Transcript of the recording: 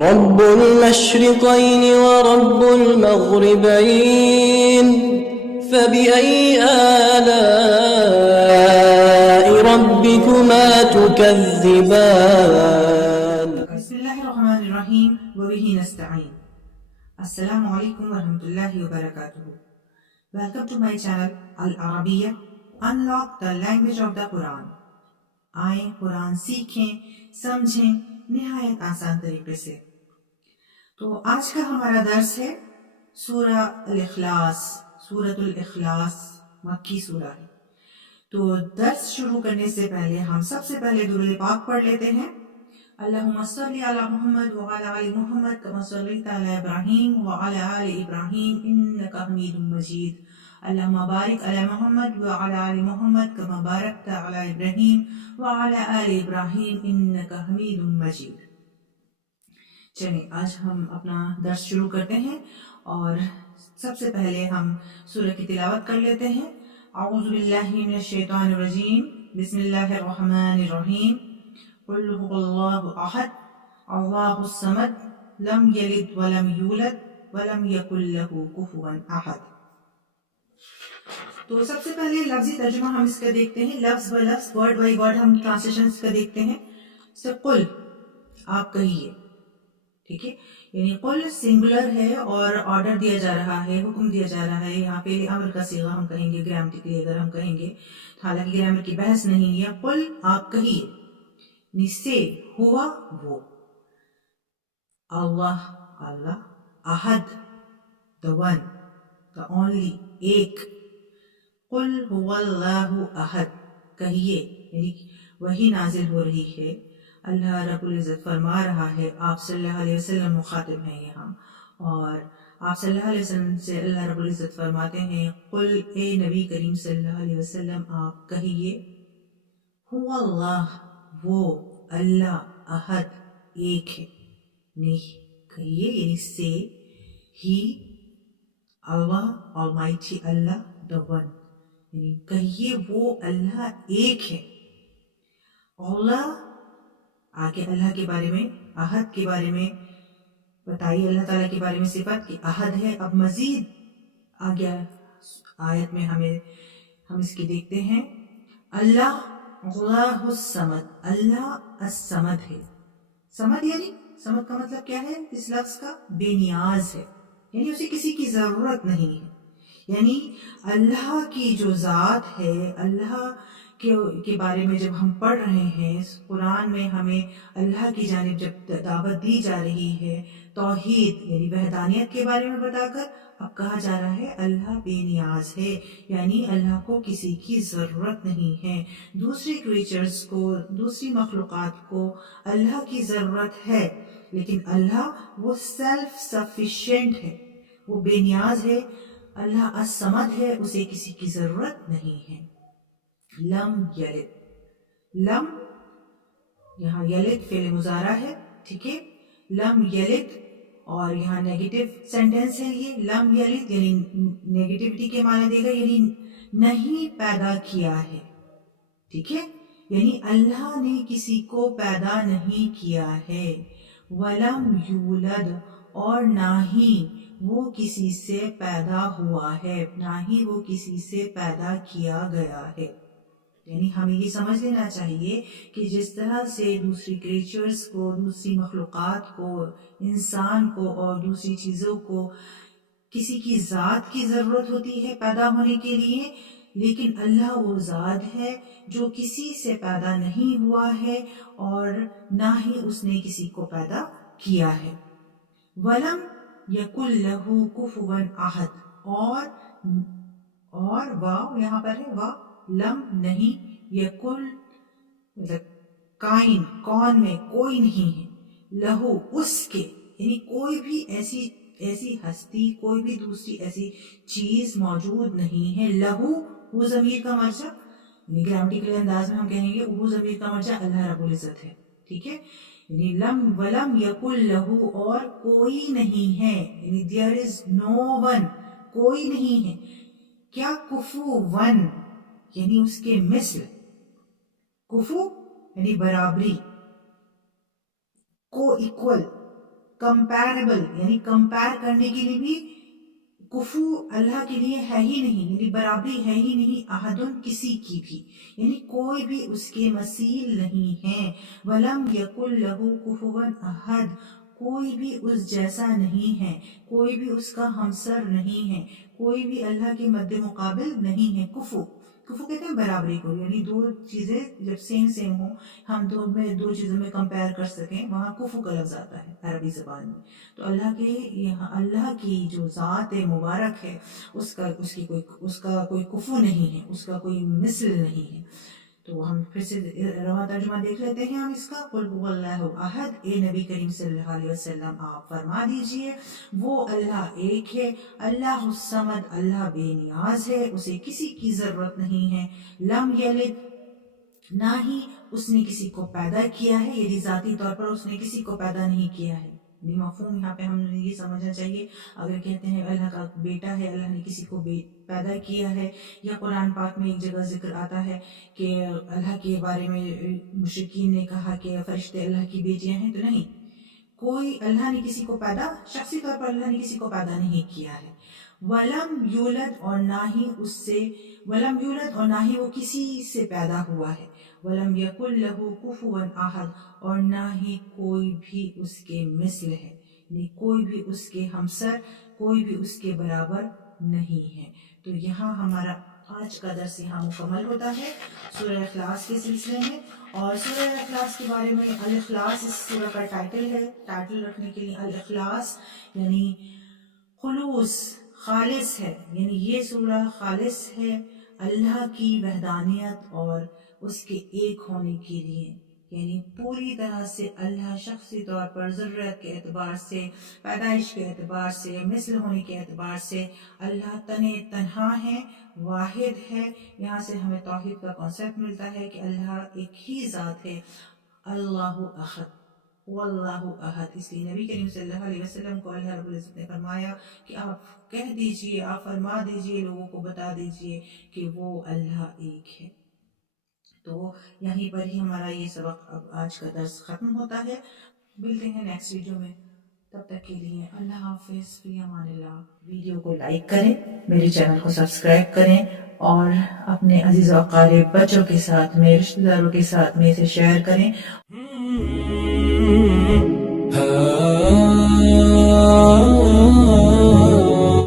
رب المشرقين ورب المغربين فبأي آلاء ربكما تكذبان بسم الله الرحمن الرحيم وبه نستعين. Assalamu alaikum wa rahmatullahi wa barakatuh. Welcome to my channel Al-Arabiya. Unlock the language of the Quran. آئیں قرآن سیکھیں سمجھیں نہایت آسان طریقے سے. تو آج کا ہمارا درس ہے سورہ الاخلاص. سورۃ الاخلاص مکی سورہ ہے. تو درس شروع کرنے سے پہلے ہم سب سے پہلے درود پاک پڑھ لیتے ہیں. اللہم صلی علی محمد وعلی آل محمد کما صلیت علی ابراہیم وعلی آل ابراہیم انک حمید مجید. اللہم بارک علی محمد وعلی آل محمد کما بارکت علی ابراہیم وعلی آل ابراہیم انک حمید مجید. چلیں آج ہم اپنا درس شروع کرتے ہیں اور سب سے پہلے ہم سورہ کی تلاوت کر لیتے ہیں. اعوذ باللہ من الشیطان الرجیم بسم اللہ الرحمن الرحیم. قل هو اللہ احد اللہ الصمد لم یلد ولم یولد ولم یکن له کفوا احد. تو سب سے پہلے لفظی ترجمہ ہم اس کا دیکھتے ہیں. لفظ با لفظ ورڈ بائی ورڈ ہم ٹرانسلیشن کا دیکھتے ہیں. قل آپ کہیے, ٹھیک ہے. یعنی قل سنگولر ہے اور آرڈر دیا جا رہا ہے, حکم دیا جا رہا ہے. یہاں پہ امر کا صیغہ ہم کہیں گے گرامٹیکلی اگر ہم کہیں گے, حالانکہ گرامر کی بحث نہیں ہے. قل آپ کہیے, سے ہوا وہ, اللہ اللہ, احد the one the only ایک. قل هو اللہ احد کہیے, یعنی وہی نازل ہو رہی ہے. اللہ رب العزت فرما رہا ہے, آپ صلی اللہ علیہ وسلم مخاطب ہیں یہاں, اور آپ صلی اللہ علیہ وسلم سے اللہ رب العزت فرماتے ہیں قل اے نبی کریم صلی اللہ علیہ وسلم آپ کہیے هو اللہ وہ اللہ احد ایک ہے. نہیں کہیے یعنی سے ہی اللہ almighty اللہ the one, یعنی کہیے وہ اللہ ایک ہے. اللہ آگے اللہ کے بارے میں, احد کے بارے میں بتائیے, اللہ تعالیٰ کے بارے میں صفت کہ احد ہے. اب مزید آگے آیت میں ہم اس کی دیکھتے ہیں. اللہ اللہ الصمد, اللہ الصمد ہے. صمد یعنی صمد کا مطلب کیا ہے اس لفظ کا؟ بے نیاز ہے, یعنی اسے کسی کی ضرورت نہیں ہے. یعنی اللہ کی جو ذات ہے, اللہ کے بارے میں جب ہم پڑھ رہے ہیں قرآن میں, ہمیں اللہ کی جانب جب دعوت دی جا رہی ہے توحید یعنی وحدانیت کے بارے میں بتا کر, اب کہا جا رہا ہے اللہ بے نیاز ہے, یعنی اللہ کو کسی کی ضرورت نہیں ہے. دوسری کریچرز کو, دوسری مخلوقات کو اللہ کی ضرورت ہے, لیکن اللہ وہ سیلف سفیشینٹ ہے, وہ بے نیاز ہے. اللہ الصمد ہے, اسے کسی کی ضرورت نہیں ہے. لم یلد, لم یہاں یلد فعل مضارع ہے, ٹھیک ہے. لم یلد, اور یہاں نیگیٹو سینٹینس ہے یہ. لم یلد یعنی نیگیٹیوٹی کے معنی دے گا, یعنی نہیں پیدا کیا ہے, ٹھیک ہے. یعنی اللہ نے کسی کو پیدا نہیں کیا ہے. ولم یولد, اور نہ ہی وہ کسی سے پیدا ہوا ہے, نہ ہی وہ کسی سے پیدا کیا گیا ہے. یعنی ہمیں یہ سمجھ لینا چاہیے کہ جس طرح سے دوسری کریچرز کو, دوسری مخلوقات کو, انسان کو اور دوسری چیزوں کو کسی کی ذات کی ضرورت ہوتی ہے پیدا ہونے کے لیے, لیکن اللہ وہ ذات ہے جو کسی سے پیدا نہیں ہوا ہے اور نہ ہی اس نے کسی کو پیدا کیا ہے. ولم یکن لہ کفوا احد, اور واو یہاں پر ہے, واو لم نہیں, یکن مطلب کائن, کون میں کوئی نہیں ہے, لہو اس کے, یعنی کوئی بھی ایسی ہستی, کوئی بھی دوسری ایسی چیز موجود نہیں ہے. لہو وہ ضمیر کا مرجع, یعنی گرامٹیکل انداز میں ہم کہیں گے وہ ضمیر کا مرجع اللہ رب العزت ہے, ٹھیک ہے. یعنی لم ولم یکن لہو, اور کوئی نہیں ہے, یعنی there is no one, کوئی نہیں ہے. کیا کفو ون, یعنی اس کے مثل. کفو یعنی برابری, کو ایکول, کمپیریبل یعنی کمپیر کرنے کے لیے بھی کفو اللہ کے لیے ہے ہی نہیں، یعنی برابری ہے ہی نہیں احدن کسی کی بھی، یعنی کوئی بھی اس کے مثیل نہیں ہے. ولم یکن لہ کفوا احد، کوئی بھی اس جیسا نہیں ہے، کوئی بھی اس کا ہمسر نہیں ہے، کوئی بھی اللہ کے مد مقابل نہیں ہے. کفو کہتے ہیں برابری کو، یعنی دو چیزیں جب سیم ہوں، ہم دو چیزوں میں کمپیئر کر سکیں، وہاں کفو کا لفظ آتا ہے عربی زبان میں. تو اللہ کی جو ذات مبارک ہے اس کا کوئی کفو نہیں ہے، اس کا کوئی مثل نہیں ہے. تو ہم پھر سے رواں ترجمہ دیکھ لیتے ہیں ہم اس کا. قل هو اللہ احد، اے نبی کریم صلی اللہ علیہ وسلم آپ فرما دیجئے وہ اللہ ایک ہے. اللہ الصمد، اللہ بے نیاز ہے، اسے کسی کی ضرورت نہیں ہے. لم یلد، نہ ہی اس نے کسی کو پیدا کیا ہے، یعنی ذاتی طور پر اس نے کسی کو پیدا نہیں کیا ہے. مفہوم یہاں پہ ہم نے یہ سمجھنا چاہیے. اگر کہتے ہیں اللہ کا بیٹا ہے، اللہ نے کسی کو پیدا کیا ہے، یا قرآن پاک میں ایک جگہ ذکر آتا ہے کہ اللہ کے بارے میں مشرکین نے کہا کہ فرشتے اللہ کی بیٹیاں ہیں، تو نہیں، کوئی اللہ نے کسی کو شخصی طور پر اللہ نے کسی کو پیدا نہیں کیا ہے. ولم یولد، اور نہ ہی وہ کسی سے پیدا ہوا ہے. ولم یکن لہ کفوا احد، اور نہ ہی کوئی بھی اس کے مثل ہے، یعنی کوئی بھی اس کے ہمسر، کوئی بھی اس کے برابر نہیں ہے. تو یہاں ہمارا آج کا درس یہاں مکمل ہوتا ہے سورہ اخلاص کے سلسلے میں. اور سورہ اخلاص کے بارے میں، الاخلاص اس سورہ کا ٹائٹل ہے. ٹائٹل رکھنے کے لیے الاخلاص یعنی خلوص، خالص ہے، یعنی یہ سورہ خالص ہے اللہ کی وحدانیت اور اس کے ایک ہونے کے لیے، یعنی پوری طرح سے اللہ شخصی طور پر ضرورت کے اعتبار سے، پیدائش کے اعتبار سے، مثل ہونے کے اعتبار سے اللہ تنہا ہے، واحد ہے. یہاں سے ہمیں توحید کا کانسیپٹ ملتا ہے کہ اللہ ایک ہی ذات ہے. اللہ احد، واللہ احد. اس لیے نبی کریم صلی اللہ علیہ وسلم کو اللہ رب العزت نے فرمایا کہ آپ کہہ دیجئے، آپ فرما دیجئے، لوگوں کو بتا دیجئے کہ وہ اللہ ایک ہے. تو یہیں پر ہی ہمارا یہ سبق اب آج کا درس ختم ہوتا ہے. ملتے ہیں نیکسٹ ویڈیو میں، تب تک کے لیے اللہ حافظ، فی امان اللہ. ویڈیو کو لائک کریں، میرے چینل کو سبسکرائب کریں، اور اپنے عزیز و اقارب بچوں کے ساتھ میں، رشتہ داروں کے ساتھ میں اسے شیئر کریں.